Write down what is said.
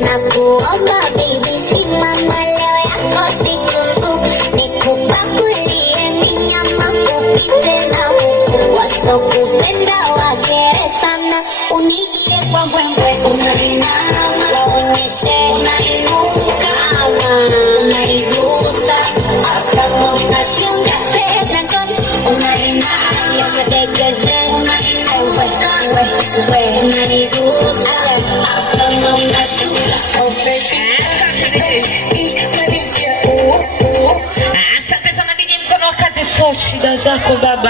Nakuomba baby, simama leo yako sikukuu, nikupakulie minyama kupite na huku, wasokupenda wakere sana, unijie kwa mbwembwe, unainama waonyeshe, unainuka ama unaigusa, kama unashunga fedha njoto, unainama yakadegeze, unainauweka we unanigusa, kama unashunga. Asante sana DJ Mkono wa Kazi, so shida zako baba.